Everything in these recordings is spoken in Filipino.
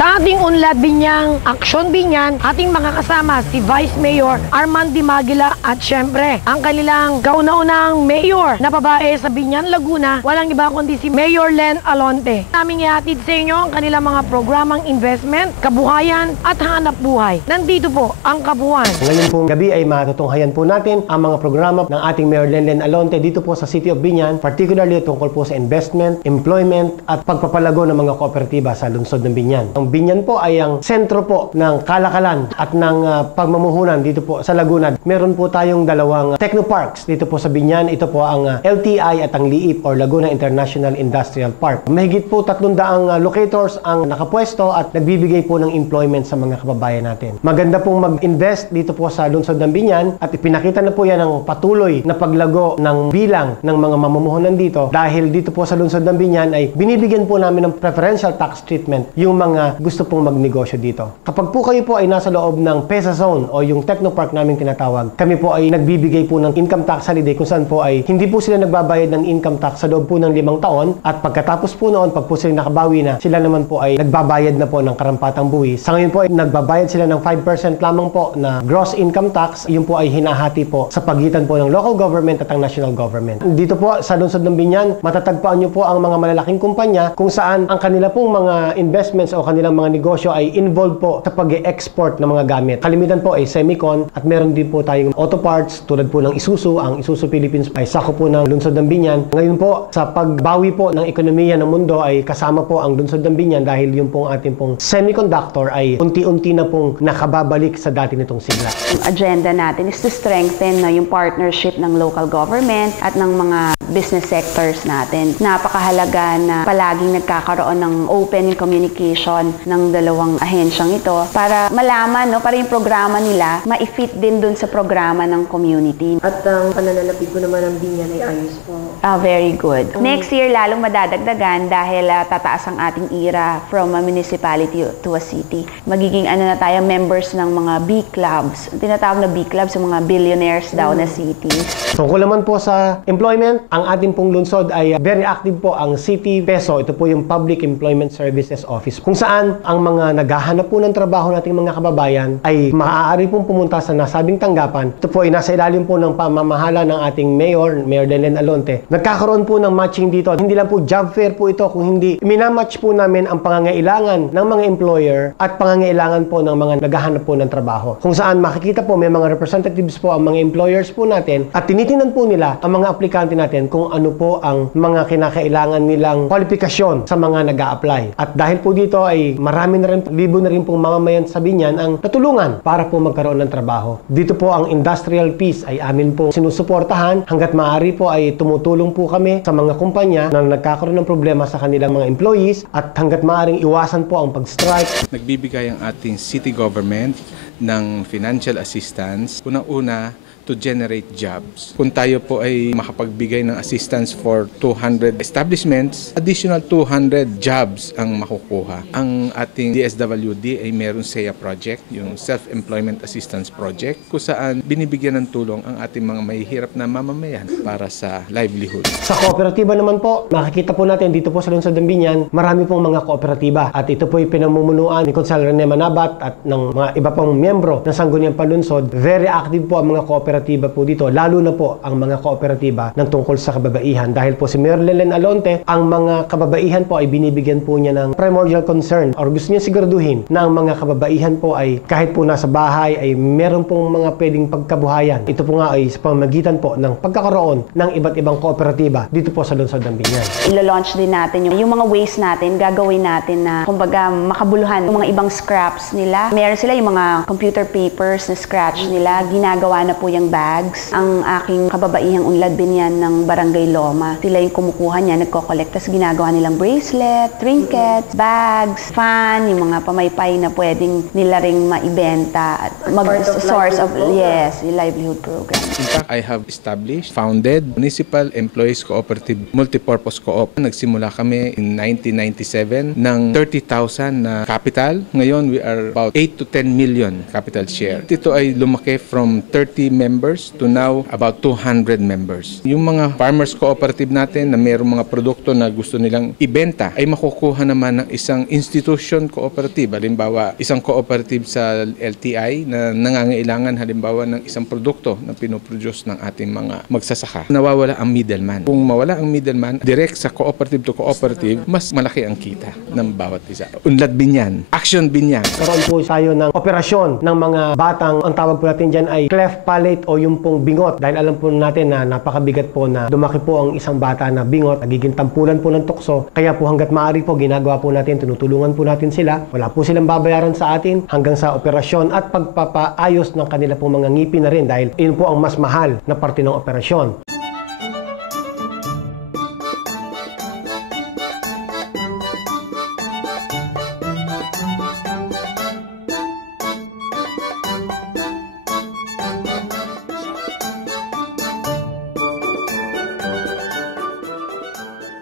Sa ating Unlad Binyang, Aksyon Binyan, ating mga kasama si Vice Mayor Armand Dimagila at syempre ang kanilang kauna-unang mayor na babae sa Binyan, Laguna, walang iba kundi si Mayor Len Alonte. Naming ihatid sa inyo ang kanilang mga programang investment, kabuhayan at hanap buhay. Nandito po ang Kabuuan. Ngayon pong gabi ay matutunghayan po natin ang mga programa ng ating Mayor Len Alonte dito po sa City of Binyan, particularly tungkol po sa investment, employment at pagpapalago ng mga kooperatiba sa lungsod ng Binyan. Ang Binyan po ay ang sentro po ng kalakalan at ng pagmumuhunan dito po sa Laguna. Meron po tayong dalawang technoparks dito po sa Binyan. Ito po ang LTI at ang LIIP or Laguna International Industrial Park. Mahigit po 300 locators ang nakapwesto at nagbibigay po ng employment sa mga kababayan natin. Maganda pong mag-invest dito po sa lungsod ng Binyan at ipinakita na po yan ang patuloy na paglago ng bilang ng mga mamumuhunan dito dahil dito po sa lungsod ng Binyan ay binibigyan po namin ng preferential tax treatment yung mga gusto pong magnegosyo dito. Kapag po kayo po ay nasa loob ng PESA zone o yung technopark namin tinatawag, kami po ay nagbibigay po ng income tax holiday kung saan po ay hindi po sila nagbabayad ng income tax sa loob po ng 5 taon at pagkatapos po noon, pag po sila nakabawi na, sila naman po ay nagbabayad na po ng karampatang buwis. Sa ngayon po ay nagbabayad sila ng 5% lamang po na gross income tax. Yun po ay hinahati po sa pagitan po ng local government at ang national government. Dito po sa lungsod ng Binyan, matatagpuan nyo po ang mga malalaking kumpanya kung saan ang kanila pong mga investments o kanilang mga negosyo ay involved po sa pag-export ng mga gamit. Kalimitan po ay semicon at meron din po tayong auto parts tulad po ng Isuzu. Ang Isuzu Philippines ay sako po ng lungsod ng Binyan. Ngayon po sa pagbawi po ng ekonomiya ng mundo ay kasama po ang lungsod ng Binyan dahil yung pong ating pong semiconductor ay unti-unti na pong nakababalik sa dati nitong sigla. Ang agenda natin is to strengthen yung partnership ng local government at ng mga business sectors natin. Napakahalaga na palaging nagkakaroon ng open communication ng dalawang ahensyang ito para malaman, para yung programa nila ma-fit din dun sa programa ng community. At ang pananalapit ko naman ng Binyan ay ayos po. Very good. Next year, lalong madadagdagan dahil tataas ang ating IRA from a municipality to a city. Magiging na tayo, members ng mga B clubs. Tinatawag na B clubs, yung mga billionaires daw na cities. Tungkol naman po sa employment, ang ating pong lungsod ay very active po ang City PESO. Ito po yung Public Employment Services Office kung saan ang mga naghahanap po ng trabaho nating mga kababayan ay maaari pong pumunta sa nasabing tanggapan. Ito po ay nasa ilalim po ng pamamahala ng ating Mayor Len Alonte. Nagkakaroon po ng matching dito. Hindi lang po job fair po ito, kung hindi minamatch po namin ang pangangailangan ng mga employer at pangangailangan po ng mga naghahanap po ng trabaho. Kung saan makikita po may mga representatives po ang mga employers po natin at tinitingnan po nila ang mga aplikante natin kung ano po ang mga kinakailangan nilang kwalifikasyon sa mga nag-a-apply. At dahil po dito ay marami na rin, libo na rin pong mamamayan sa Binyan ang natulungan para po magkaroon ng trabaho. Dito po ang industrial piece ay amin po sinusuportahan. Hanggat maaari po ay tumutulong po kami sa mga kumpanya na nagkakaroon ng problema sa kanilang mga employees at hanggat maaaring iwasan po ang pag-strike. Nagbibigay ang ating city government ng financial assistance. Unang-una, to generate jobs. Kung tayo po ay makapagbigay ng assistance for 200 establishments, additional 200 jobs ang makukuha. Ang ating DSWD ay meron SEA project, yung Self-Employment Assistance Project, kung saan binibigyan ng tulong ang ating mga mahihirap na mamamayan para sa livelihood. Sa kooperatiba naman po, makikita po natin dito po sa lungsod ng Binyan, marami pong mga kooperatiba at ito po ay pinamumunuan ni Consel Rene Manabat at ng mga iba pang miyembro ng Sangguniang Panlunsod. Very active po ang mga kooperatiba po dito, lalo na po ang mga kooperatiba ng tungkol sa kababaihan. Dahil po si Mayor Len Alonte, ang mga kababaihan po ay binibigyan po niya ng primordial concern or gusto niya siguraduhin na ang mga kababaihan po ay kahit po nasa bahay ay meron pong mga pwedeng pagkabuhayan. Ito po nga ay sa pamamagitan po ng pagkakaroon ng iba't ibang kooperatiba dito po sa lungsod ng Binyan. Ilo-launch din natin yung mga waste natin, gagawin natin na kumbaga makabuluhan yung mga ibang scraps nila. Meron sila yung mga computer papers na scratch nila, ginagawa na po yung bags. Ang aking kababaihang Unlad Binyan ng Barangay Loma, sila yung kumukuha niya, nagko-collect, tapos ginagawa nilang bracelet, trinkets, bags, fan, yung mga pamaypay na pwedeng nila ring maibenta at mag-source of, yes, yung livelihood program. In fact, I have established, founded Municipal Employees Cooperative Multipurpose Co-op. Nagsimula kami in 1997 ng 30,000 na capital. Ngayon, we are about 8 to 10 million capital share. Ito ay lumaki from 30 members members to now about 200 members. Yung mga farmers cooperative natin na mayroong mga produkto na gusto nilang ibenta ay makukuha naman ng isang institution cooperative. Halimbawa, isang cooperative sa LTI na nangangailangan halimbawa ng isang produkto na pinoproduce ng ating mga magsasaka. Nawawala ang middleman. Kung mawala ang middleman, direct sa cooperative to cooperative, mas malaki ang kita ng bawat isa. Unlad Binyan, Action Binyan. Karoon po tayo ng operasyon ng mga batang, ang tawag po natin dyan ay cleft palate o yung pong bingot. Dahil alam po natin na napakabigat po na lumaki po ang isang bata na bingot, nagiging tampulan po ng tukso. Kaya po hanggat maaari po, ginagawa po natin, tinutulungan po natin sila. Wala po silang babayaran sa atin hanggang sa operasyon at pagpapaayos ng kanila pong mga ngipin na rin dahil yun po ang mas mahal na parte ng operasyon.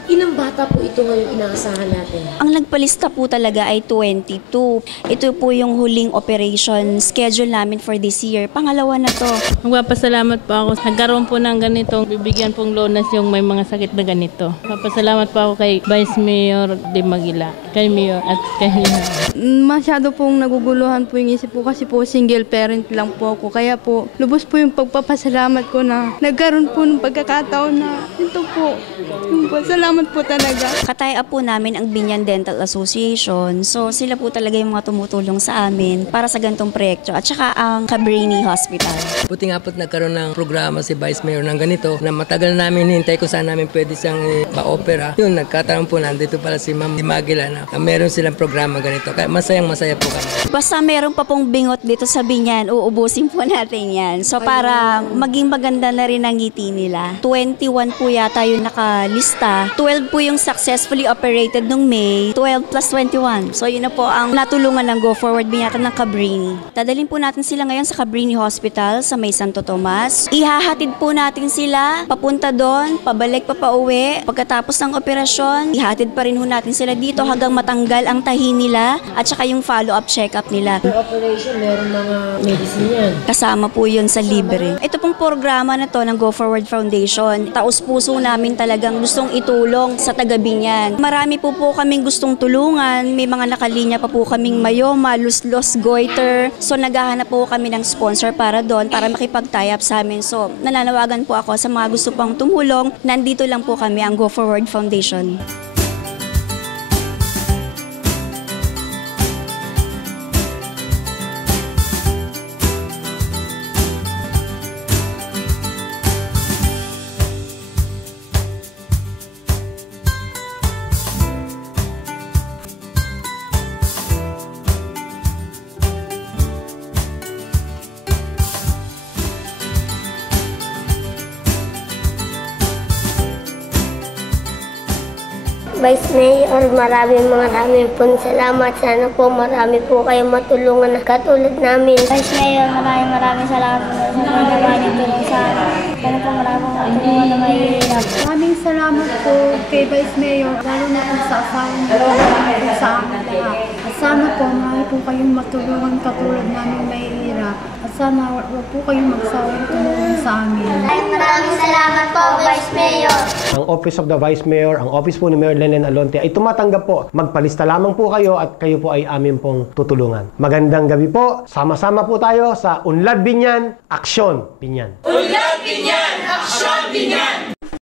Ilang bata po ito ngayon inaasahan natin? Ang nagpalista po talaga ay 22. Ito po yung huling operation schedule namin for this year. Pangalawa na to. Magpapasalamat po ako. Nagkaroon po ng ganito. Bibigyan pong lonas yung may mga sakit na ganito. Magpapasalamat po ako kay Vice Mayor de Maguila, kay Mayor at kay Masyado pong naguguluhan po yung isip ko kasi po single parent lang po ako. Kaya po, lubos po yung pagpapasalamat ko na nagkaroon po ng pagkakataon na ito po. Salamat po talaga. Kataya po namin ang Binyan Dental Association. So sila po talaga yung mga tumutulong sa amin para sa gantong proyekto. At saka ang Cabrini Hospital. Buti nga po't nagkaroon ng programa si Vice Mayor ng ganito na matagal namin hintay kung saan namin pwede siyang pa-opera. Yun, nagkataon po nandito pala si Ma'am Dimagila na meron silang programa ganito. Kaya masayang-masaya po kami. Basta meron pa pong bingot dito sa Binyan, uubusin po natin yan. So para maging maganda na rin ang ngiti nila. 21 po yata yung nakalista. 12 po yung successfully operated nung May. 12 plus 21. So yun na po ang natulungan ng Go Forward Binatan ng Cabrini. Dadalhin po natin sila ngayon sa Cabrini Hospital sa May Santo Tomas. Ihahatid po natin sila papunta doon, pabalik pa pauwi. Pagkatapos ng operasyon, ihatid pa rin ho natin sila dito hanggang matanggal ang tahi nila at saka yung follow-up check-up nila. Per operation, meron mga medicine yan. Kasama po yun sa libre. Ito pong programa na to ng Go Forward Foundation, taos-puso namin talagang gustong itulong sa taga-Binyan. Marami po kaming gustong tulungan. May mga nakalinya pa po kaming mayoma, luslos, goiter. So naghahanap po kami ng sponsor para doon, para makipag-tie up sa amin. So nananawagan po ako sa mga gusto pang tumulong. Nandito lang po kami, ang Go Forward Foundation. Vice Mayor, maraming pong salamat. Sana po marami po kayong matulungan na katulad namin. Vice Mayor, maraming salamat po sa mga naman yung tulong sa amin. Sana po maraming matulungan na mahihirap. Maraming salamat po kay Vice Mayor, lalo na po sa asawang po sa amin lahat. At sana po marami po kayong matulungan katulad namin mahihirap. At sana wag po kayong magsawang tumulong sa amin. Maraming salamat po, Vice Mayor. Ang Office of the Vice Mayor, ang Office po ni Mayor Lenlen Alonte ay tumatanggap po. Magpalista lamang po kayo at kayo po ay amin pong tutulungan. Magandang gabi po. Sama-sama po tayo sa Unlad Binyan, Aksyon Binyan. Unlad Binyan, Aksyon Binyan!